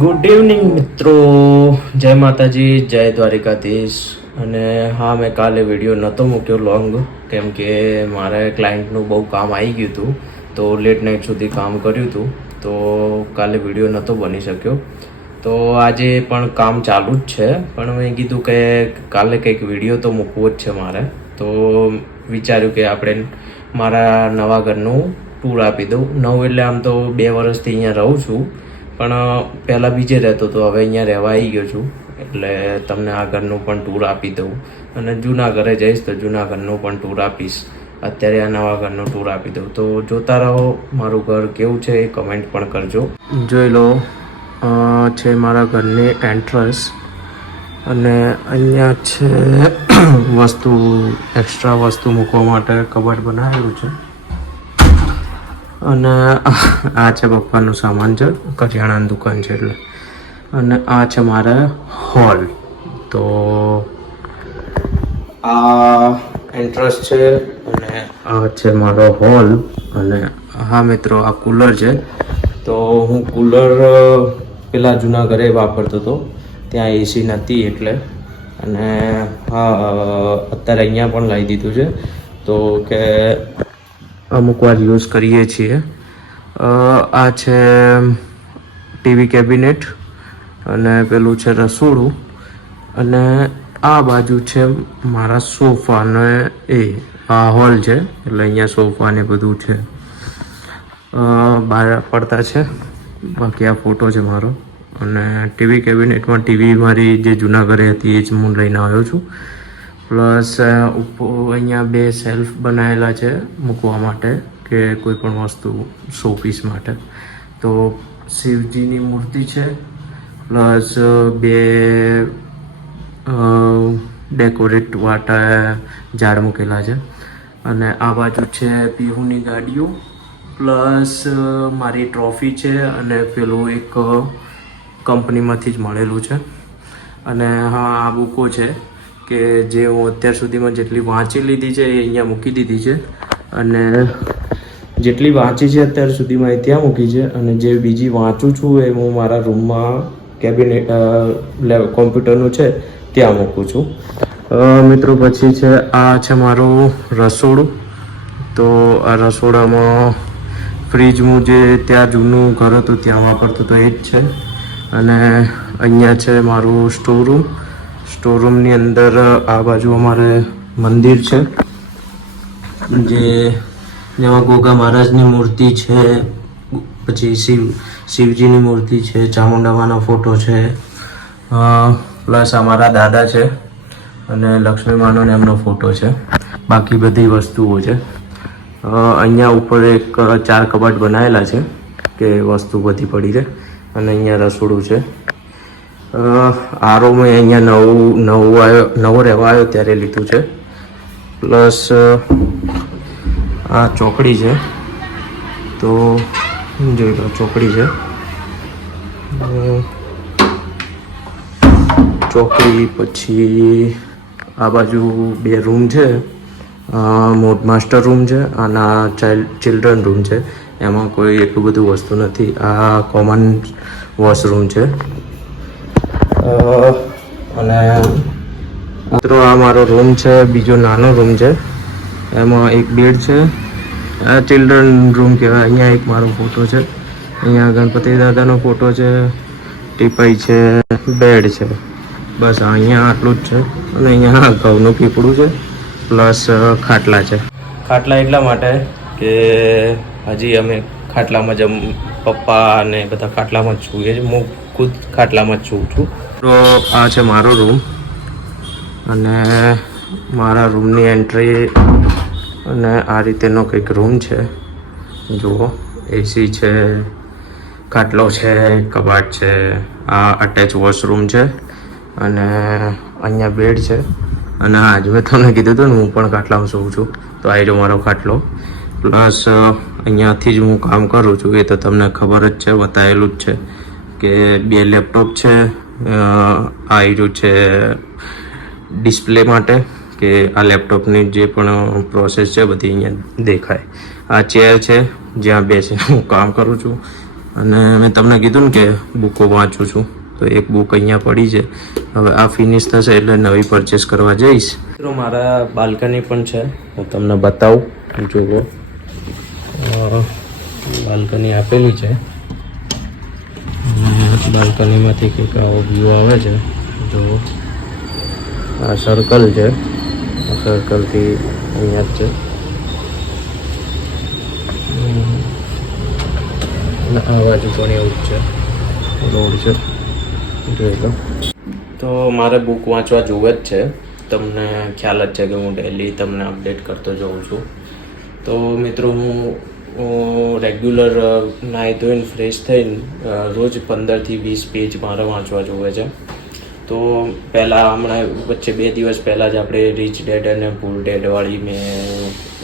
Good evening મિત્રો, જય માતાજી, જય દ્વારિકાધીશ. અને હા, મેં કાલે વિડીયો નહોતો મૂક્યો લોંગ, કેમ કે મારે ક્લાયન્ટનું બહુ કામ આવી ગયું હતું, તો લેટ નાઇટ સુધી કામ કર્યું હતું, તો કાલે વિડીયો નહોતો બની શક્યો. તો આજે પણ કામ ચાલુ જ છે, પણ મેં કીધું કે કાલે કંઈક વિડીયો તો મૂકવો જ છે મારે. તો વિચાર્યું કે આપણે મારા નવા ઘરનું ટૂર આપી દઉં. નવું એટલે આમ તો 2 વર્ષથી અહીંયા રહું છું, પણ પહેલાં બીજે રહેતો હતો, હવે અહીંયા રહેવા આવી ગયો છું, એટલે તમને આ ઘરનું પણ ટૂર આપી દઉં. અને જૂના ઘરે જઈશ તો જૂના ઘરનું પણ ટૂર આપીશ. અત્યારે આ નવા ઘરનું ટૂર આપી દઉં. તો જોતા રહો, મારું ઘર કેવું છે એ કમેન્ટ પણ કરજો. જોઈ લો, છે મારા ઘરની એન્ટ્રન્સ, અને અહીંયા છે વસ્તુ, એક્સ્ટ્રા વસ્તુ મૂકવા માટે કબાટ બનાવેલું છે. અને આ છે પપ્પાનું સામાન, છે કરિયાણાની દુકાન છે એટલે. અને આ છે મારા હોલ. તો આ એન્ટ્રન્સ છે અને આ છે મારો હોલ. અને હા મિત્રો, આ કુલર છે. તો હું કુલર પેલા જૂના ઘરે વાપરતો હતો, ત્યાં એસી નહોતી એટલે. અને હા, અત્યારે અહીંયા પણ લાવી દીધું છે, તો કે અમુક વાર યુઝ કરીએ છીએ. આ છે ટીવી કેબિનેટ, અને પેલું છે રસોડું, અને આ બાજુ છે મારા સોફા ને આ હોલ છે, એટલે અહીંયા સોફા ને બધું છે. બહાર પડતા છે, બાકી આ ફોટો છે મારો. અને ટીવી કેબિનેટમાં ટીવી મારી જે જૂના ઘરે હતી એ જ હું લઈને આવ્યો છું. પ્લસ ઉપર અહીંયા 2 સેલ્ફ બનાવેલા છે મૂકવા માટે, કે કોઈ પણ વસ્તુ શોપીસ માટે. તો શિવજીની મૂર્તિ છે, પ્લસ 2 ડેકોરેટ વાટા ઝાડ મૂકેલા છે. અને આ બાજુ છે પીહુની ગાડીઓ, પ્લસ મારી ટ્રોફી છે, અને પેલું એક કંપનીમાંથી જ મળેલું છે. અને હા, આ બુકો છે કે જે હું અત્યાર સુધીમાં જેટલી વાંચી લીધી છે એ અહીંયા મૂકી દીધી છે. અને જેટલી વાંચી છે અત્યાર સુધીમાં એ ત્યાં મૂકી છે, અને જે બીજી વાંચું છું એ હું મારા રૂમમાં કેબિનેટ કોમ્પ્યુટરનું છે ત્યાં મૂકું છું. મિત્રો પછી છે આ છે મારું રસોડું. તો આ રસોડામાં ફ્રીજ હું જે ત્યાં જૂનું ઘર હતું ત્યાં વાપરતો હતો એ જ છે. અને અહીંયા છે મારું સ્ટોરરૂમ. સ્ટોરરૂમની અંદર આ બાજુ અમારે મંદિર છે, જેમાં ગોગા મહારાજની મૂર્તિ છે, પછી શિવજીની મૂર્તિ છે, ચામુંડામાનો ફોટો છે, પ્લસ અમારા દાદા છે, અને લક્ષ્મી માનો ને એમનો ફોટો છે. બાકી બધી વસ્તુઓ છે. અહીંયા ઉપર એક 4 કબાટ બનાવેલા છે કે વસ્તુ બધી પડી છે. અને અહીંયા રસોડું છે. આરો મેં અહીંયા નવો રહેવા આવ્યો ત્યારે લીધું છે. પ્લસ આ ચોકડી છે, તો જોઈ લો, ચોકડી છે. ચોકડી પછી આ બાજુ 2 રૂમ છે, માસ્ટર રૂમ છે, અને આ ચિલ્ડ્રન રૂમ છે. એમાં કોઈ એટલું બધું વસ્તુ નથી. આ કોમન વોશરૂમ છે. અને મિત્રો આ મારો રૂમ છે, બીજો નાનો રૂમ છે, એમાં એક બેડ છે. આ ચિલ્ડ્રન રૂમ કહેવાય. અહીંયા એક મારો ફોટો છે, અહીંયા ગણપતિ દાદાનો ફોટો છે, ટીપાઈ છે, બેડ છે. બસ અહીંયા આટલું જ છે. અને અહીંયા ઘઉંનું પીપળું છે, પ્લસ ખાટલા છે. ખાટલા એટલા માટે કે હજી અમે ખાટલામાં જ, પપ્પા અને બધા ખાટલામાં જ છું, એ હું ખુદ ખાટલામાં જ છું. તો આ છે મારો રૂમ, અને મારા રૂમની એન્ટ્રી, અને આ રીતેનો કંઈક રૂમ છે. જુઓ, એસી છે, ખાટલો છે, કબાટ છે, આ અટેચ વોશરૂમ છે, અને અહીંયા બેડ છે. અને આજ મેં તમને કીધું હતું ને હું પણ ખાટલામાં સૂવું છું, તો આ રહ્યો મારો ખાટલો. પ્લસ અહીંયાથી જ હું કામ કરું છું, એ તો તમને ખબર જ છે, બતાવેલું જ છે કે 2 લેપટોપ છે. આ રહ્યું છે ડિસ્પ્લે માટે, કે આ લેપટોપની જે પણ પ્રોસેસ છે બધી અહીંયા દેખાય. આ ચેર છે જ્યાં બેસીને હું કામ કરું છું. અને મેં તમને કીધું ને કે બુકો વાંચું છું, તો એક બુક અહીંયા પડી છે. હવે આ ફિનિશ થશે એટલે નવી પરચેસ કરવા જઈશ. મિત્રો મારા બાલ્કની પણ છે, હું તમને બતાવું. જુઓ બાલ્કની આપેલી છે. બાલ્કનીમાંથી કંઈક આવો વ્યૂ આવે છે. જુઓ આ સર્કલ છે, આ સર્કલથી અહીંયા જ છે. આ બાજુ પણ એવું જ છે, રોડ છે, જોઈ લો. તો મારે બુક વાંચવા જોવે જ છે. તમને ખ્યાલ જ છે કે હું ડેલી તમને અપડેટ કરતો જાઉં છું. તો મિત્રો હું રેગ્યુલર નાહી ધોઈને ફ્રેશ થઈને રોજ 15થી 20 પેજ મારે વાંચવા જોવે છે. તો પહેલાં હમણાં વચ્ચે 2 દિવસ પહેલાં જ આપણે રીચ ડેડ અને પુઅર ડેડવાળી મેં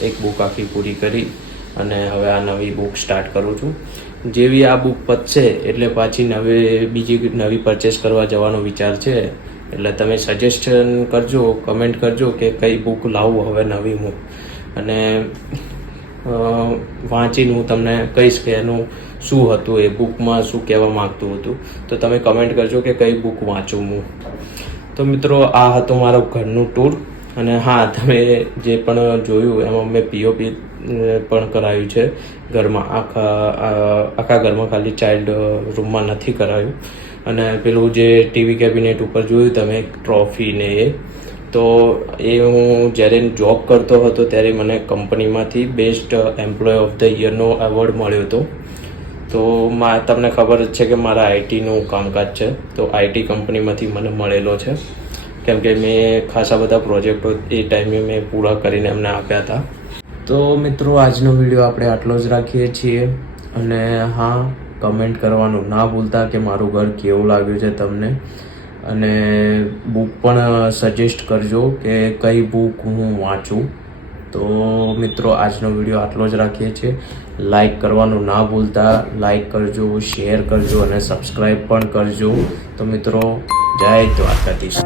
એક બુક આખી પૂરી કરી અને હવે આ નવી બુક સ્ટાર્ટ કરું છું. જેવી આ બુક પતશે એટલે પાછી બીજી નવી પરચેસ કરવા જવાનો વિચાર છે. એટલે તમે સજેશન કરજો, કમેન્ટ કરજો કે કઈ બુક લાવું હવે નવી હું, અને વાંચીને હું તમને કહીશ કે એનું શું હતું, એ બુકમાં શું કહેવા માગતું હતું. તો તમે કમેન્ટ કરજો કે કઈ બુક વાંચું હું. તો મિત્રો આ હતું મારું ઘરનું ટૂર. અને હા, તમે જે પણ જોયું એમાં મેં પીઓપી પણ કરાવ્યું છે ઘરમાં. આખા ઘરમાં, ખાલી ચાઇલ્ડ રૂમમાં નથી કરાવ્યું. અને પેલું જે ટીવી કેબિનેટ ઉપર જોયું તમે ટ્રોફી ને તો એ હું જ્યારે જોબ કરતો હતો ત્યારે મને કંપનીમાંથી બેસ્ટ એમ્પ્લોય ઓફ ધ યરનો એવોર્ડ મળ્યો હતો. તો તમને ખબર જ છે કે મારા આઈટીનું કામકાજ છે, તો આઈટી કંપનીમાંથી મને મળેલો છે. કેમ કે મેં ખાસા બધા પ્રોજેક્ટો એ ટાઈમે મેં પૂરા કરીને એમને આપ્યા હતા. તો મિત્રો આજનો વિડીયો આપણે આટલો જ રાખીએ છીએ. અને હા, કમેન્ટ કરવાનું ના ભૂલતા કે મારું ઘર કેવું લાગ્યું છે તમને, અને બુક પણ સજેસ્ટ કરજો કે કઈ બુક હું વાંચું. તો મિત્રો આજનો વિડીયો આટલો જ રાખીએ છીએ. લાઈક કરવાનું ના ભૂલતા, લાઈક કરજો, શેર કરજો અને સબસ્ક્રાઈબ પણ કરજો. તો મિત્રો જય દ્વારકાધીશ.